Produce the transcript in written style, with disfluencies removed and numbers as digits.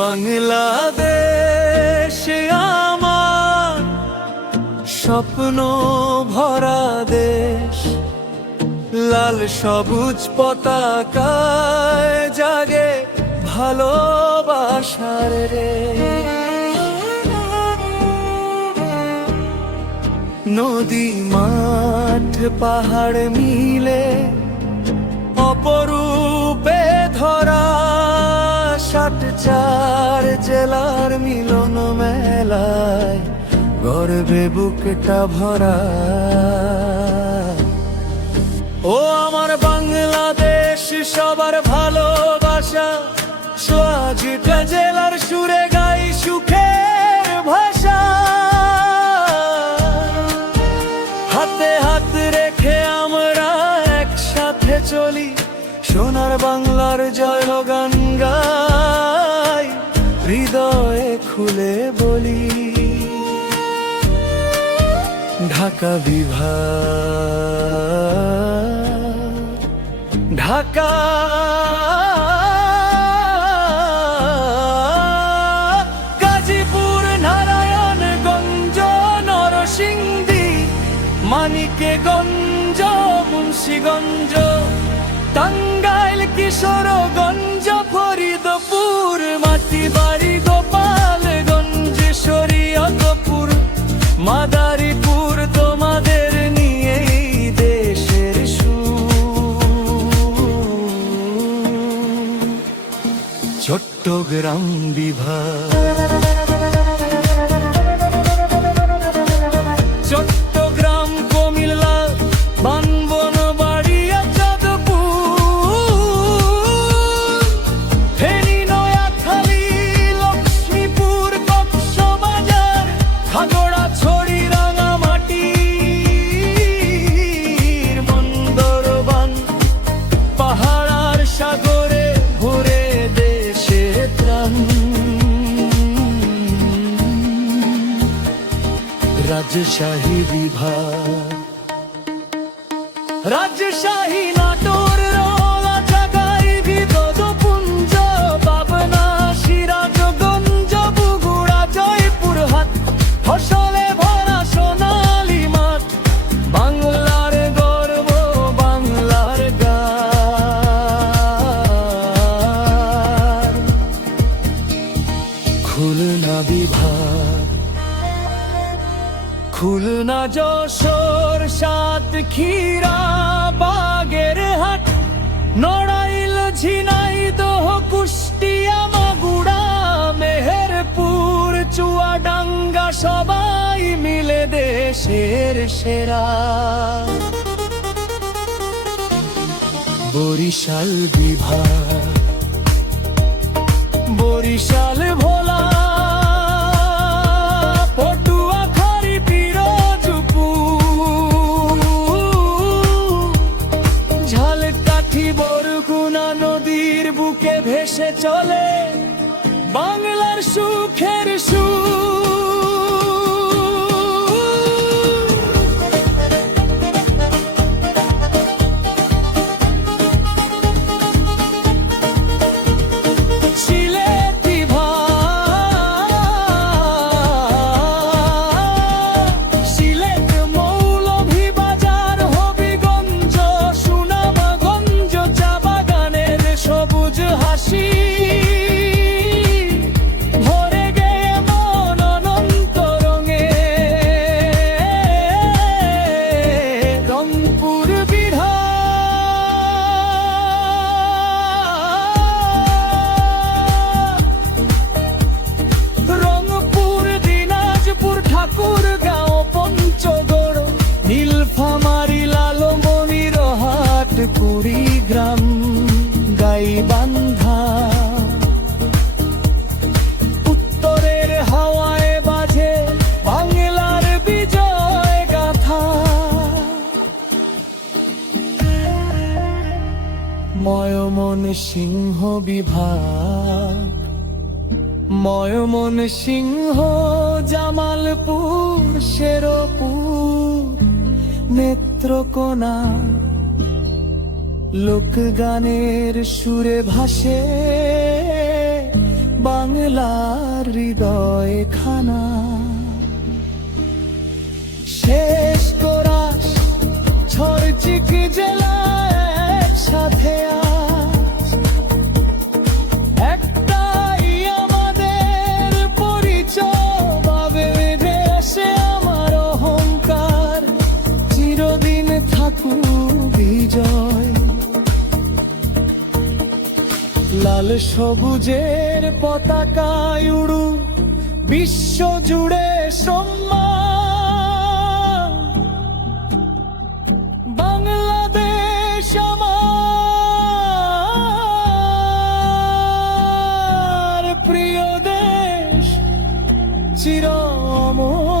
বাংলাদেশ আমার স্বপ্ন ভরা দেশ, লাল সবুজ পতাকায় জাগে ভালোবাসার রে। নদী মাঠ পাহাড় মিলে অপরূপে ধরা, ৬৪ জেলার মিলন মেলায় গর্বে বুকটা ভরা। ও আমার বাংলাদেশ সবার ভালোবাসা, ৬৪টা জেলার সুরে গাই সুখের ভাষা। হাতে হাত রেখে আমরা একসাথে চলি, সোনার বাংলার জয়গান গাই, হৃদয়ে খুলে বলি। ঢাকা বিভাগ, ঢাকা গাজীপুর, নারায়ণগঞ্জ, নরসিংদী, মানিকগঞ্জ, মুন্সিগঞ্জ, টাঙ্গাইল, কিশোরগঞ্জ, ফরিদপুর, মাটিবাড়ি, গোপালগঞ্জ, শরীয়তপুর, মাদারীপুর, তোমাদের নিয়েই দেশের সুর। চট্টগ্রাম বিভাগ, চট্টগ্রাম, কুমিল্লা, বানবনবাড়িয়া, চাঁদপুর, ফেনী, নোয়াখালী, লক্ষ্মীপুর, কক্সবাজার, খাগড়াছড়ি, রাঙামাটি, বান্দরবান, পাহাড় আর সাগরে ভরে দেশে ত্রাণ। রাজশাহী বিভাগ, রাজশাহী, নাটোর, রওলা, চাগাই, বিদপুঞ্জ, পাবনা, সিরাজগঞ্জ, বগুড়া, জয়পুরহাট, ফসলে ভরা সোনালী মাঠ, বাংলার গর্ব, বাংলার গান। খুলনা বিভাগ, খুলনা, যশোর, সাতক্ষীরা, বাগেরহাট, নড়াইল, ঝিনাইদহ, কুষ্টিয়া, মাগুড়া, মেহেরপুর, চুয়াডাঙ্গা, সবাই মিলে দেশের সেরা। বরিশাল বিভাগ, বরিশাল, ভোলা, পটুয়াখালী, পিরোজপুর, ঝালকাঠি, বরগুনা, নদীর বুকে ভেসে চলে বাংলার সুখের সুর। সিলেট বিভাগ, সিলেট, মৌলভীবাজার, হবিগঞ্জ, সুনামগঞ্জ, চা বাগানের সবুজ হাসি, ভরে গেয়ে মন অনন্ত রঙে। রংপুর বিভাগ, রংপুর, দিনাজপুর, ঠাকুরগাঁও, পঞ্চগড়, নীলফামারী, লালমনিরহাট, কুড়িগ্রাম, গাইবান্ধা। উত্তরের হাওয়ায় বাজে বাংলার বিজয় গাথা। ময়মনসিংহ বিভাগ, ময়মনসিংহ, জামালপুর, শেরপুর, নেত্রকোনা, লোকগানের সুরে ভাসে বাংলার হৃদয় খানা। শেষ কোরাস ছড়চিক জেলা একসাথে আজ, একটাই আমাদের পরিচয়, ভাবে বেঁধে আসে আমার অহংকার, চিরদিন থাকুক বিজয়। লাল সবুজের পতাকায় উড়ু বিশ্ব জুড়ে সম্মান, বাংলাদেশ আমার প্রিয় দেশ, চির অমর।